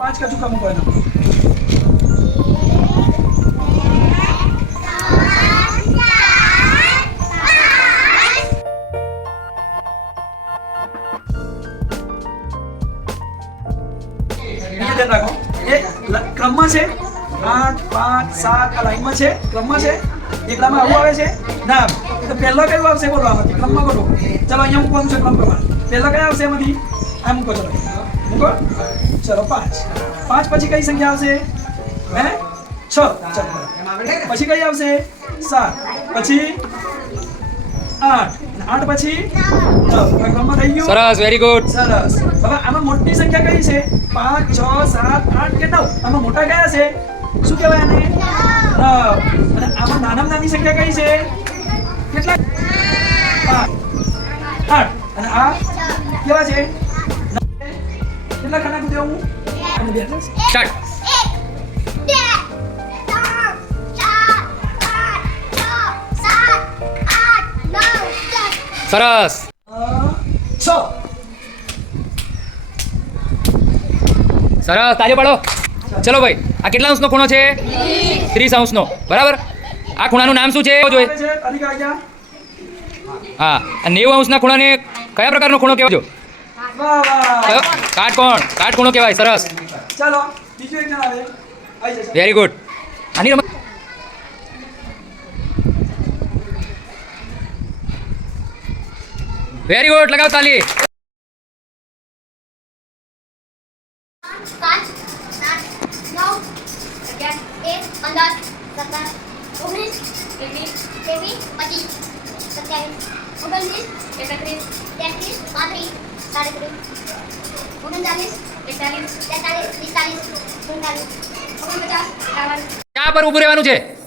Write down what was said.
5 का चुका મૂકો એનો ધ્યાન રાખો એ ક્રમમાં છે 8 5 7 આ લાઈનમાં છે ક્રમમાં છે એકડામાં આવું આવે છે ના તો પહેલો કયો આવશે બોલો આમાંથી ક્રમમાં બોલો ચલો અહીંયા મૂકવાનું છે ક્રમ પ્રમાણે પહેલો કયો આવશે એમાંથી આ મૂકો ચલો મૂકો ચલો 5 5 પછી કઈ સંખ્યા આવશે હે 6 ચલો પછી કઈ આવશે 7 પછી 8 8 પછી 9 ક્રમમાં થઈ ગયું સરસ વેરી ગુડ સરસ હવે આમાં મોટી સંખ્યા કઈ છે 5 6 7 8 કે 9 આમાં મોટા કયા છે શું કહેવાય આને 9 અને આમાં નાનામાં નાની સંખ્યા કઈ છે કેટલા 8 અને આ કેવા છે કેટલા ખાના કુદે હું અને બે સ્ટાર્ટ સરસ 6 સરસ તાજો પાડો ચલો ભાઈ આ કેટલા અંશનો ખૂણો છે 30 અંશનો બરાબર આ ખૂણાનું નામ શું છે જોઈએ હા 90 અંશના ખૂણાને કયા પ્રકારનો ખૂણો કહેવાય વાહ વાહ કાટખૂણો કહેવાય સરસ ચાલો બીજું એક જણ આવે આવી જશે વેરી ગુડ આની રમત વેરી ગુડ લગાવ તાલી 5 7 9 11 15 17 19 20 21 25 27 29 31 33 35 37 39 41 42 43 44 45 49 50 51 ક્યાં પર ઊભું રહેવાનું છે